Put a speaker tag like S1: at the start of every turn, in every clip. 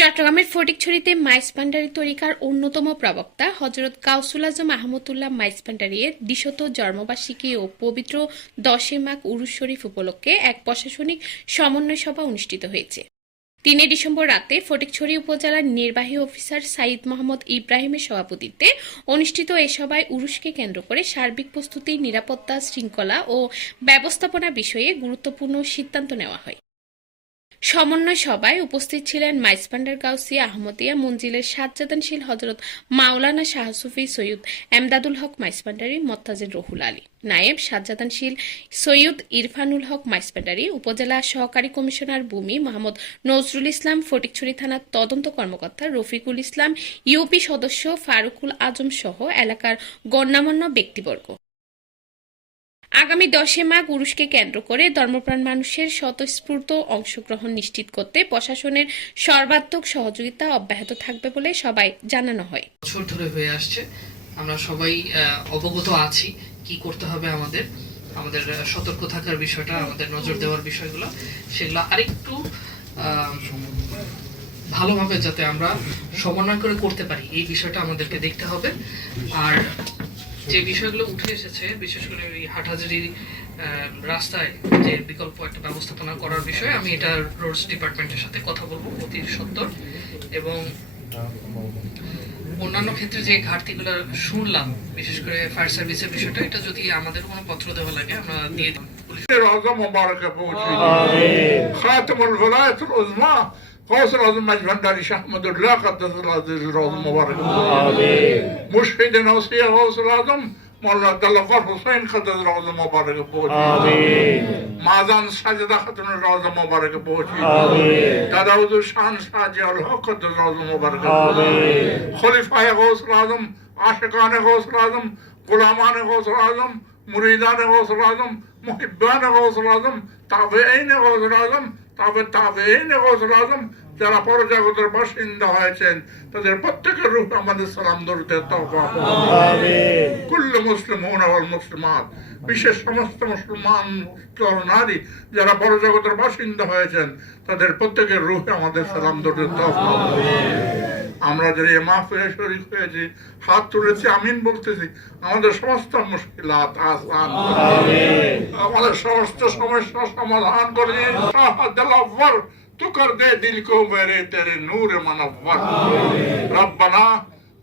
S1: চট্টগ্রামের ফটিকছড়িতে মাইস ভান্ডারি তরিকার অন্যতম প্রবক্তা হজরত গাউসুল আজম আহমদুল্লাহ মাইস ভান্ডারির দ্বিশত জন্মবার্ষিকী ও পবিত্র দশে মাঘ উরুস শরীফ উপলক্ষে এক প্রশাসনিক সমন্বয় সভা অনুষ্ঠিত হয়েছে। তিনে ডিসেম্বর রাতে ফটিকছড়ি উপজেলার নির্বাহী অফিসার সাইদ মোহাম্মদ ইব্রাহিমের সভাপতিত্বে অনুষ্ঠিত এ সভায় উরুশকে কেন্দ্র করে সার্বিক প্রস্তুতি, নিরাপত্তা, শৃঙ্খলা ও ব্যবস্থাপনা বিষয়ে গুরুত্বপূর্ণ সিদ্ধান্ত নেওয়া হয়। সমন্বয় সভায় উপস্থিত ছিলেন মাইসপান্ডার গাউসি আহমদিয়া, মঞ্জিলের সাজ্জাদানশীল হজরত মাওলানা শাহসুফি সৈয়দ, এমদাদুল হক মাইসপান্ডারি মত্তাজের রহুল আলী নায়েব, সাজ্জাদানশীল সৈয়দ ইরফানুল হক মাইসপান্ডারি উপজেলা সহকারী কমিশনার ভূমি মোহাম্মদ নজরুল ইসলাম, ফটিকছড়ি থানার তদন্ত কর্মকর্তা রফিকুল ইসলাম, ইউপি সদস্য ফারুকুল আজম সহ এলাকার গণ্যমান্য ব্যক্তিবর্গ। আগামী দশে মাঘ উরুষকে কেন্দ্র করে ধর্মপ্রাণ মানুষের স্বতঃস্ফূর্ত অংশগ্রহণ নিশ্চিত করতে প্রশাসনের সর্বাত্মক সহযোগিতা অব্যাহত থাকবে বলে সবাই জানানো হয়।
S2: বছর ধরে হয়ে আসছে। আমরা সবাই অবগত আছি কি করতে হবে আমাদের আমাদের সতর্ক থাকার বিষয়টা, আমাদের নজর দেওয়ার বিষয়গুলো, সেগুলো আরেকটু ভালোভাবে যাতে আমরা সমন্বয় করে করতে পারি, এই বিষয়টা আমাদেরকে দেখতে হবে। আর যে বিষয়গুলো উঠে এসেছে বিশেষ করে ওই হাটহাজারির রাস্তায় যে বিকল্প একটা ব্যবস্থাপনা করার বিষয়ে আমি এটা রোডস ডিপার্টমেন্টের সাথে কথা বলব অতি সত্তর। এবং অন্যান্য ক্ষেত্রে যে ঘাটতিগুলো শুনলাম বিশেষ করে ফায়ার সার্ভিসের বিষয়টা এটা যদি আমাদের কোনো পত্র দেওয়া লাগে আমরা দিয়ে দিই। পুলিশের
S3: মোবারকে পৌঁছে খাতামুল ভলায়াতুল উজমা العظمى قوس العظم مجبندري شاه احمد الله قدس العزيز العظم مبارك مشهد نوصية غوث العظم مولانا عبد الله غفر حسين قدس العظم مبارك بوجهه مازان سجدة ختم العظم مبارك بوجهه تداود شان ساجي الحق قدس العظم مبارك بوجهه خلفاء غوث العظم عاشقان غوث العظم غلامان غوث العظم مريدان غوث العظم محبان غوث العظم تابعين غوث العظم তবে তাবেইন গৌসুল আজম যারা পরজাগতের বাসিন্দা হয়েছেন তাদের প্রত্যেকের রূপ আমাদের সালাম দরুতে কুল্ল মুসলিম ওয়াল মুসলমান বিশ্বের সমস্ত মুসলমান নারী যারা বড় জগতের বাসিন্দা হয়েছেন তাদের প্রত্যেকের রূপে আমাদের সালাম দরুতে আমরা যারা মাহফিলে শরীর হয়েছি হাত তুলেছি আমিন বলতেছি আমাদের সমস্ত মুশকিলাত আসান আমাদের সমস্ত সমস্যা সমাধান করে দিলাফর তুকর দে দিল কো মেরে তেরে নূর মানব্বর রব্বানা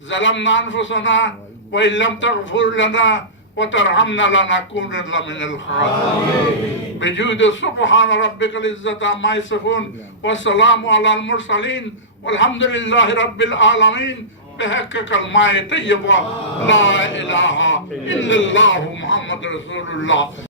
S3: জালামনা আনফুসানা ওয়া ইল্লাম লানা وترحمنا لنكونن من الخاسرين بجود سبحان ربك العزة عما يصفون والسلام على المرسلين والحمد لله رب العالمين بحق كلمة طيبة لا إله إلا الله محمد رسول الله